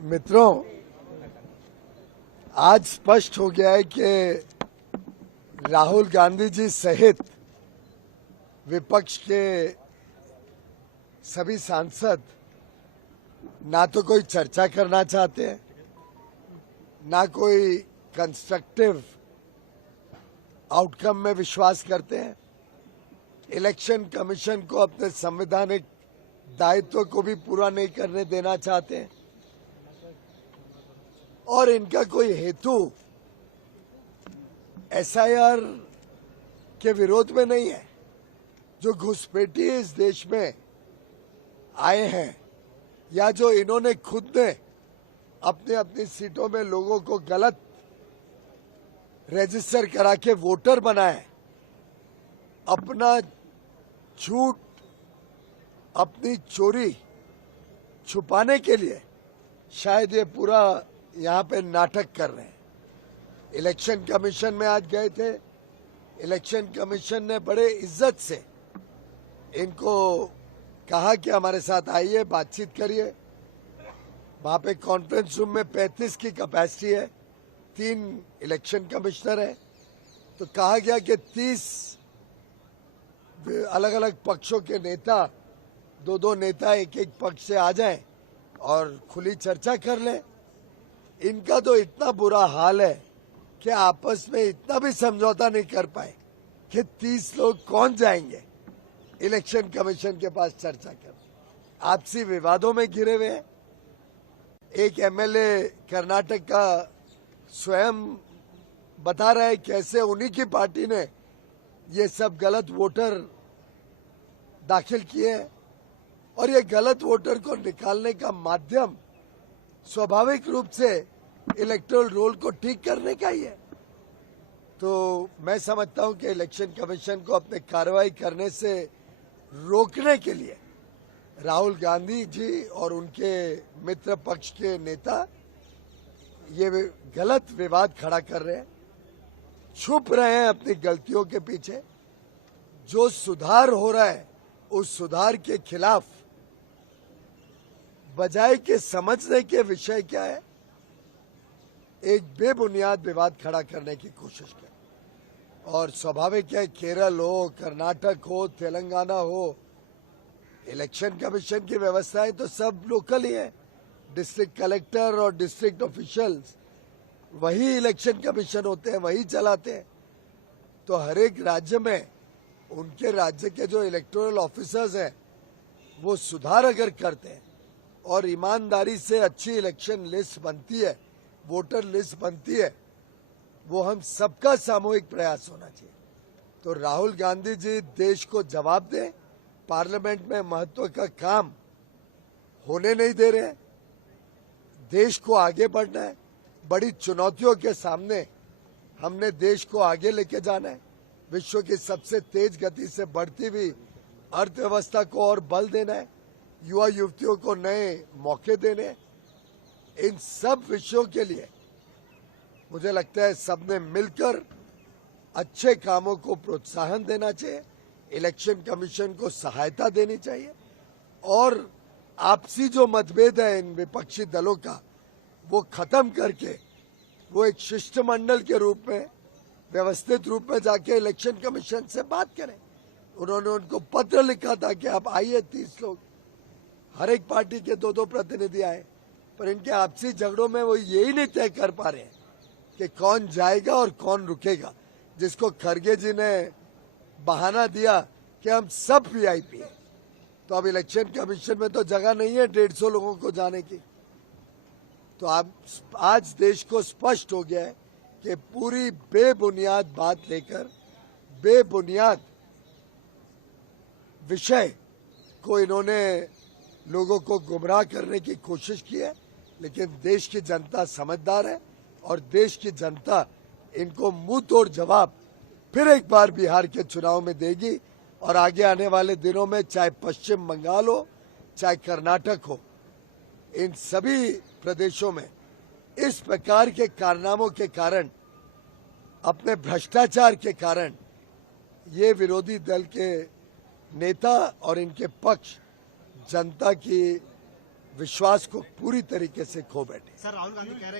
मित्रों, आज स्पष्ट हो गया है कि राहुल गांधी जी सहित विपक्ष के सभी सांसद ना तो कोई चर्चा करना चाहते हैं, ना कोई कंस्ट्रक्टिव आउटकम में विश्वास करते हैं। इलेक्शन कमीशन को अपने संवैधानिक दायित्व को भी पूरा नहीं करने देना चाहते हैं और इनका कोई हेतु एसआईआर के विरोध में नहीं है। जो घुसपैठी इस देश में आए हैं या जो इन्होंने खुद ने अपनी अपनी सीटों में लोगों को गलत रजिस्टर करा के वोटर बनाए, अपना झूठ, अपनी चोरी छुपाने के लिए शायद ये पूरा यहाँ पे नाटक कर रहे हैं। इलेक्शन कमीशन में आज गए थे। इलेक्शन कमीशन ने बड़े इज्जत से इनको कहा कि हमारे साथ आइए, बातचीत करिए। वहां पे कॉन्फ्रेंस रूम में 35 की कैपेसिटी है, 3 इलेक्शन कमिश्नर है। तो कहा गया कि 30 अलग अलग पक्षों के नेता, 2-2 नेता एक एक पक्ष से आ जाएं और खुली चर्चा कर लें। इनका तो इतना बुरा हाल है कि आपस में इतना भी समझौता नहीं कर पाए कि 30 लोग कौन जाएंगे इलेक्शन कमीशन के पास चर्चा कर। आपसी विवादों में घिरे हुए हैं। एक एमएलए कर्नाटक का स्वयं बता रहा है कैसे उन्हीं की पार्टी ने ये सब गलत वोटर दाखिल किए हैं और ये गलत वोटर को निकालने का माध्यम स्वाभाविक रूप से इलेक्टोरल रोल को ठीक करने का ही है। तो मैं समझता हूं कि इलेक्शन कमीशन को अपने कार्रवाई करने से रोकने के लिए राहुल गांधी जी और उनके मित्र पक्ष के नेता ये गलत विवाद खड़ा कर रहे हैं, छुप रहे हैं अपनी गलतियों के पीछे। जो सुधार हो रहा है उस सुधार के खिलाफ बजाय के समझने के विषय क्या है, एक बेबुनियाद विवाद खड़ा करने की कोशिश कर। और स्वाभाविक है, केरल हो, कर्नाटक हो, तेलंगाना हो, इलेक्शन कमीशन की व्यवस्थाएं तो सब लोकल ही है। डिस्ट्रिक्ट कलेक्टर और डिस्ट्रिक्ट ऑफिशियल्स वही इलेक्शन कमीशन होते हैं, वही चलाते हैं। तो हर एक राज्य में उनके राज्य के जो इलेक्टोरल ऑफिसर्स हैं वो सुधार अगर करते हैं और ईमानदारी से अच्छी इलेक्शन लिस्ट बनती है, वोटर लिस्ट बनती है, वो हम सबका सामूहिक प्रयास होना चाहिए। तो राहुल गांधी जी देश को जवाब दें, पार्लियामेंट में महत्व का काम होने नहीं दे रहे। देश को आगे बढ़ना है, बड़ी चुनौतियों के सामने हमने देश को आगे लेके जाना है। विश्व की सबसे तेज गति से बढ़ती हुई अर्थव्यवस्था को और बल देना है, युवा युवतियों को नए मौके देने। इन सब विषयों के लिए मुझे लगता है सबने मिलकर अच्छे कामों को प्रोत्साहन देना चाहिए, इलेक्शन कमीशन को सहायता देनी चाहिए और आपसी जो मतभेद है इन विपक्षी दलों का वो खत्म करके वो एक शिष्टमंडल के रूप में, व्यवस्थित रूप में जाके इलेक्शन कमीशन से बात करें। उन्होंने उनको पत्र लिखा था कि आप आइए, 30 लोग, हर एक पार्टी के 2-2 प्रतिनिधि आए, पर इनके आपसी झगड़ों में वो यही नहीं तय कर पा रहे हैं कि कौन जाएगा और कौन रुकेगा। जिसको खरगे जी ने बहाना दिया कि हम सब वीआईपी हैं, तो अब इलेक्शन कमीशन में तो जगह नहीं है 150 लोगों को जाने की। तो अब आज देश को स्पष्ट हो गया है कि पूरी बेबुनियाद बात लेकर, बेबुनियाद विषय को इन्होंने लोगों को गुमराह करने की कोशिश की है। लेकिन देश की जनता समझदार है और देश की जनता इनको मुंह तोड़ जवाब फिर एक बार बिहार के चुनाव में देगी। और आगे आने वाले दिनों में चाहे पश्चिम बंगाल हो, चाहे कर्नाटक हो, इन सभी प्रदेशों में इस प्रकार के कारनामों के कारण, अपने भ्रष्टाचार के कारण, ये विरोधी दल के नेता और इनके पक्ष जनता की विश्वास को पूरी तरीके से खो बैठे। सर राहुल गांधी कह रहे हैं